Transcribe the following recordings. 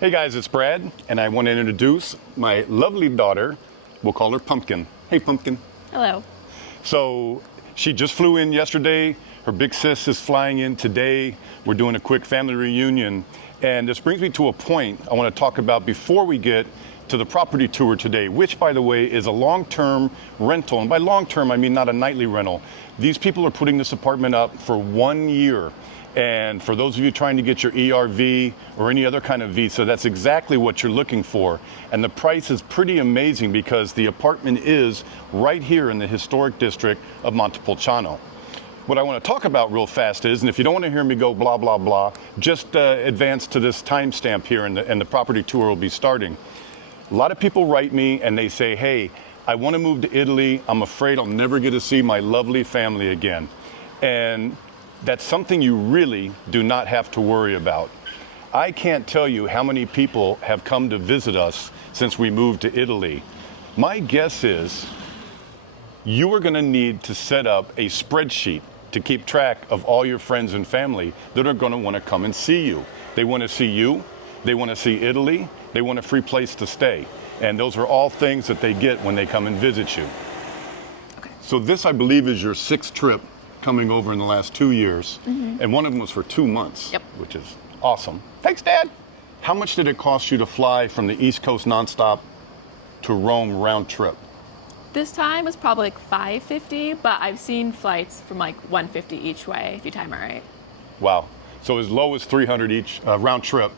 Hey guys, it's Brad, and I want to introduce my lovely daughter. We'll call her Pumpkin. Hey, Pumpkin. Hello. So she just flew in yesterday. Her big sis is flying in today. We're doing a quick family reunion. And this brings me to a point I want to talk about before we get to the property tour today, which, by the way, is a long-term rental. And by long-term, I mean not a nightly rental. These people are putting this apartment up for 1 year. And for those of you trying to get your ERV or any other kind of visa, that's exactly what you're looking for. And the price is pretty amazing because the apartment is right here in the historic district of Montepulciano. What I want to talk about real fast is, and if you don't want to hear me go blah, blah, blah, just advance to this timestamp here and the property tour will be starting. A lot of people write me and they say, hey, I want to move to Italy. I'm afraid I'll never get to see my lovely family again. And that's something you really do not have to worry about. I can't tell you how many people have come to visit us since we moved to Italy. My guess is you are going to need to set up a spreadsheet to keep track of all your friends and family that are going to want to come and see you. They want to see you, they want to see Italy, they want a free place to stay. And those are all things that they get when they come and visit you. Okay. So this, I believe, is your 6th trip coming over in the last 2 years, and one of them was for 2 months, which is awesome. Thanks, Dad. How much did it cost you to fly from the East Coast nonstop to Rome round trip? This time was probably like $550, but I've seen flights from like $150 each way if you time it right. Wow. So as low as $300 each round trip.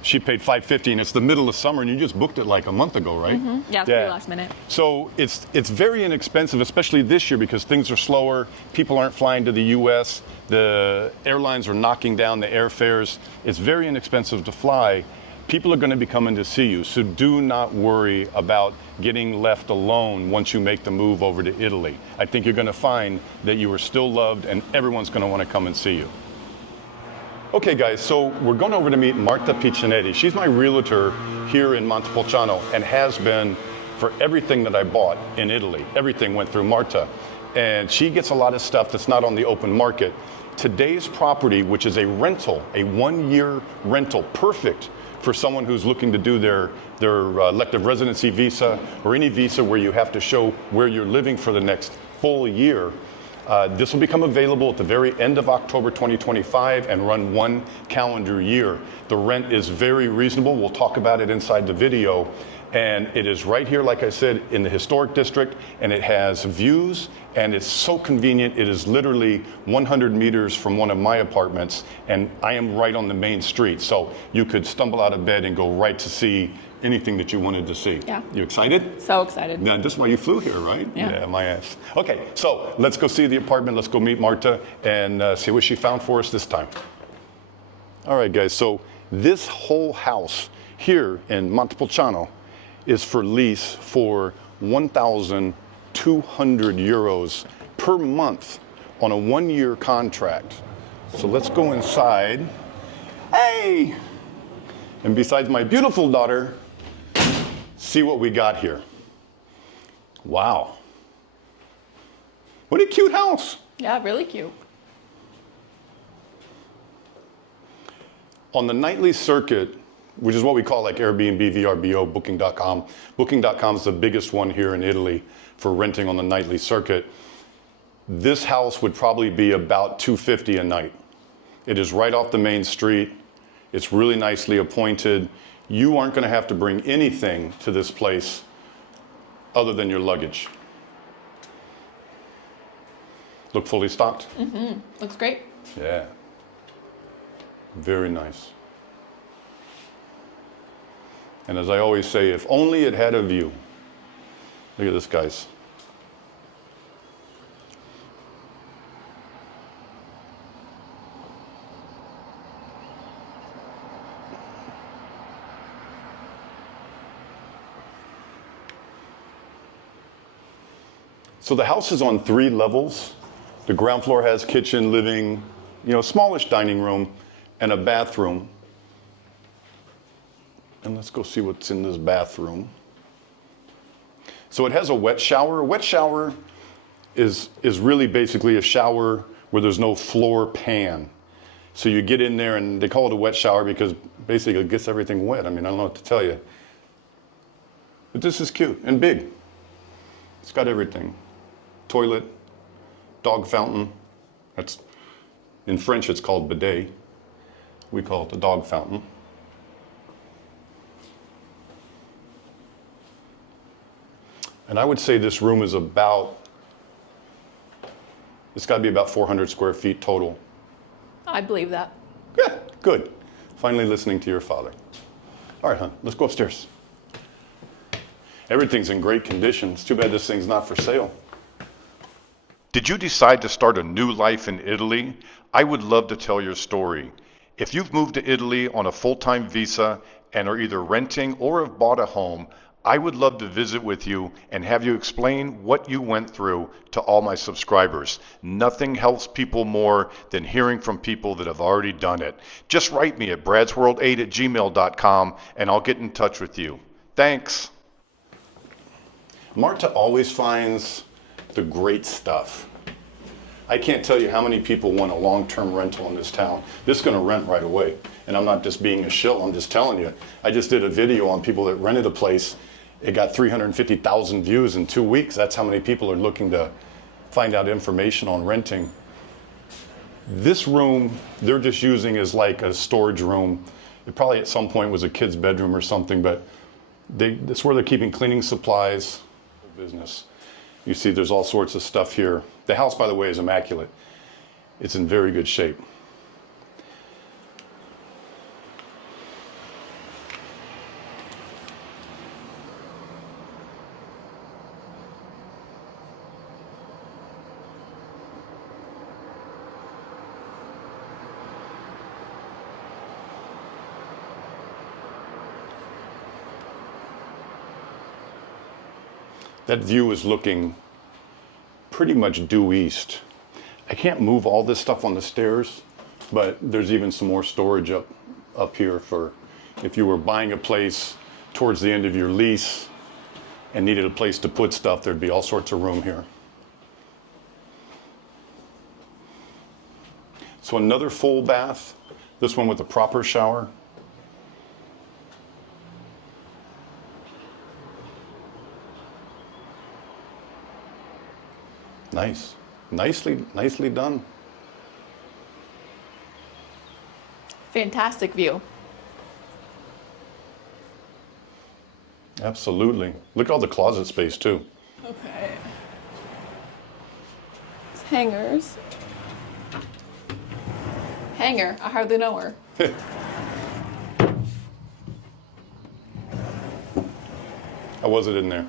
She paid $550, and it's the middle of summer, and you just booked it like a month ago, right? Yeah, it's pretty last minute. So it's very inexpensive, especially this year because things are slower. People aren't flying to the U.S. The airlines are knocking down the airfares. It's very inexpensive to fly. People are going to be coming to see you, so do not worry about getting left alone once you make the move over to Italy. I think you're going to find that you are still loved, and everyone's going to want to come and see you. Okay guys, so we're going over to meet Marta Piccinetti. She's my realtor here in Montepulciano and has been for everything that I bought in Italy. Everything went through Marta. And she gets a lot of stuff that's not on the open market. Today's property, which is a rental, a 1-year rental, perfect for someone who's looking to do their elective residency visa or any visa where you have to show where you're living for the next full year. This will become available at the very end of October 2025 and run 1 calendar year. The rent is very reasonable. We'll talk about it inside the video. And it is right here, like I said, in the historic district, and it has views, and it's so convenient. It is literally 100 meters from one of my apartments, and I am right on the main street. So you could stumble out of bed and go right to see anything that you wanted to see. Yeah. You excited? So excited. Now, this is why you flew here, right? Yeah. My ass. Okay, so let's go see the apartment. Let's go meet Marta and see what she found for us this time. All right, guys, so this whole house here in Montepulciano is for lease for 1,200 euros per month on a 1-year contract. So let's go inside. Hey! And besides my beautiful daughter, see what we got here. Wow. What a cute house. Yeah, really cute. On the nightly circuit, which is what we call like Airbnb, VRBO, Booking.com. Booking.com is the biggest one here in Italy for renting on the nightly circuit. This house would probably be about $250 a night. It is right off the main street. It's really nicely appointed. You aren't going to have to bring anything to this place other than your luggage. Look fully stocked? Looks great. Yeah. Very nice. And as I always say, if only it had a view. Look at this, guys. So the house is on 3 levels. The ground floor has kitchen, living, smallish dining room, and a bathroom. And let's go see what's in this bathroom. So it has a wet shower. A wet shower is really basically a shower where there's no floor pan. So you get in there, and they call it a wet shower because basically it gets everything wet. I mean, I don't know what to tell you. But this is cute and big. It's got everything. Toilet, dog fountain. That's, in French, it's called bidet. We call it the dog fountain. And I would say this room is about, it's got to be about 400 square feet total. I believe that. Yeah, good. Finally listening to your father. All right, hon, let's go upstairs. Everything's in great condition. It's too bad this thing's not for sale. Did you decide to start a new life in Italy? I would love to tell your story. If you've moved to Italy on a full-time visa and are either renting or have bought a home, I would love to visit with you and have you explain what you went through to all my subscribers. Nothing helps people more than hearing from people that have already done it. Just write me at bradsworld8@gmail.com and I'll get in touch with you. Thanks. Marta always finds the great stuff. I can't tell you how many people want a long-term rental in this town. This is going to rent right away. And I'm not just being a shill, I'm just telling you. I just did a video on people that rented a place. It got 350,000 views in 2 weeks. That's how many people are looking to find out information on renting. This room, they're just using as like a storage room. It probably at some point was a kid's bedroom or something, but that's where they're keeping cleaning supplies. Business. You see there's all sorts of stuff here. The house, by the way, is immaculate. It's in very good shape. That view is looking pretty much due east. I can't move all this stuff on the stairs, but there's even some more storage up here for if you were buying a place towards the end of your lease and needed a place to put stuff, there'd be all sorts of room here. So another full bath, this one with a proper shower. Nice. Nicely done. Fantastic view. Absolutely. Look at all the closet space too. Okay. It's hangers. Hanger. I hardly know her. How was it in there?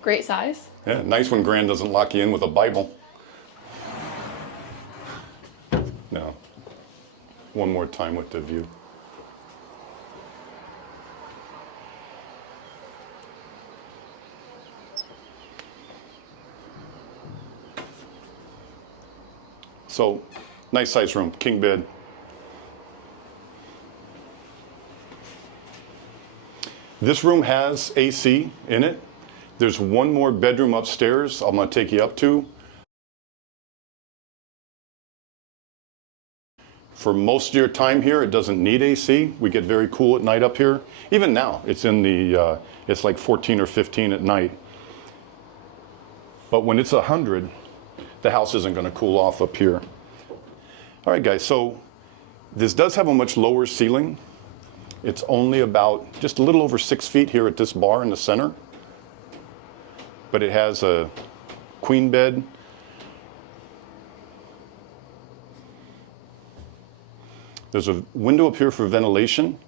Great size. Yeah, nice when Gran doesn't lock you in with a Bible. No. One more time with the view. So, nice size room, king bed. This room has AC in it. There's one more bedroom upstairs I'm going to take you up to. For most of your time here, it doesn't need AC. We get very cool at night up here. Even now, it's in the, it's like 14 or 15 at night. But when it's 100, the house isn't going to cool off up here. All right, guys, so this does have a much lower ceiling. It's only about just a little over 6 feet here at this bar in the center. But it has a queen bed. There's a window up here for ventilation.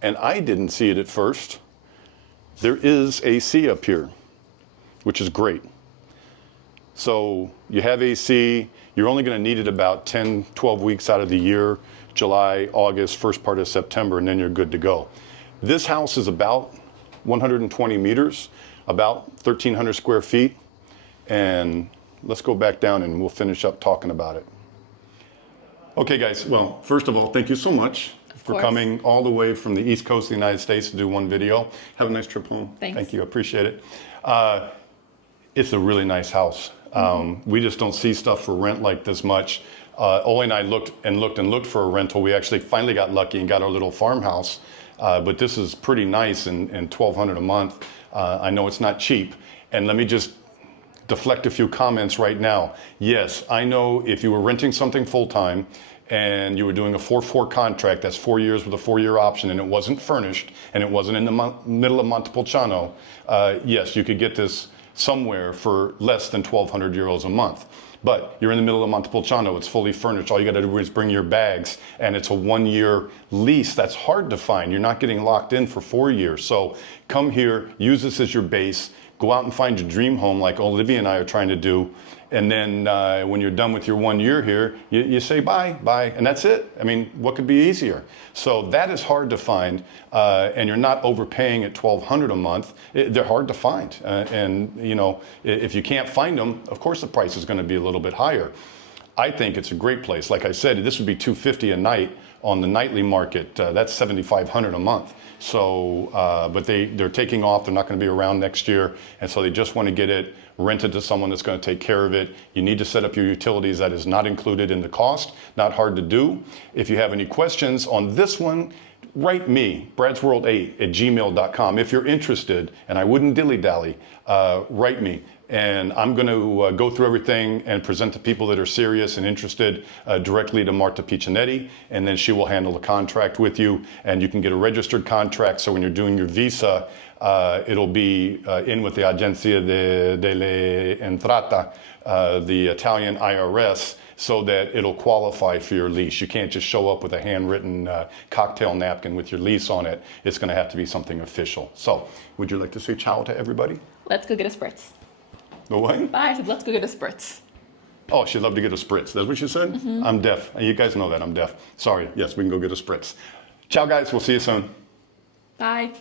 And I didn't see it at first. There is AC up here, which is great. So you have AC, you're only going to need it about 10, 12 weeks out of the year, July, August, first part of September, and then you're good to go. This house is about 120 meters. About 1,300 square feet, and let's go back down and we'll finish up talking about it. Okay, guys, well, first of all, thank you so much for coming all the way from the East Coast of the United States to do one video. Have a nice trip home. Thanks. Thank you, I appreciate it. It's a really nice house. We just don't see stuff for rent like this much. Ole and I looked and looked and looked for a rental. We actually finally got lucky and got our little farmhouse. But this is pretty nice and $1,200 a month. I know it's not cheap. And let me just deflect a few comments right now. Yes, I know if you were renting something full-time and you were doing a 4-4 contract, that's 4 years with a 4-year option, and it wasn't furnished and it wasn't in the middle of Montepulciano, yes, you could get this somewhere for less than 1,200 euros a month. But you're in the middle of Montepulciano, it's fully furnished, all you gotta do is bring your bags, and it's a 1-year lease. That's hard to find. You're not getting locked in for 4 years. So come here, use this as your base, go out and find your dream home like Olivia and I are trying to do, and then when you're done with your 1 year here, you say bye, and that's it. I mean, what could be easier? So that is hard to find, and you're not overpaying at $1,200 a month. They're hard to find, and you know, if you can't find them, of course the price is going to be a little bit higher. I think it's a great place. Like I said, this would be $250 a night on the nightly market. That's $7,500 a month. So, but they're taking off. They're not going to be around next year, and so they just want to get it rented to someone that's going to take care of it. You need to set up your utilities. That is not included in the cost. Not hard to do. If you have any questions on this one, write me, bradsworld8@gmail.com. If you're interested, and I wouldn't dilly-dally, write me. And I'm going to go through everything and present to people that are serious and interested directly to Marta Piccinetti, and then she will handle the contract with you, and you can get a registered contract. So when you're doing your visa, it'll be in with the Agenzia delle Entrate, the Italian IRS, so that it'll qualify for your lease. You can't just show up with a handwritten cocktail napkin with your lease on it. It's going to have to be something official. So would you like to say ciao to everybody? Let's go get a spritz. The what? Bye. I said, let's go get a spritz. Oh, she'd love to get a spritz. That's what she said? Mm-hmm. I'm deaf. You guys know that I'm deaf. Sorry. Yes, we can go get a spritz. Ciao, guys. We'll see you soon. Bye.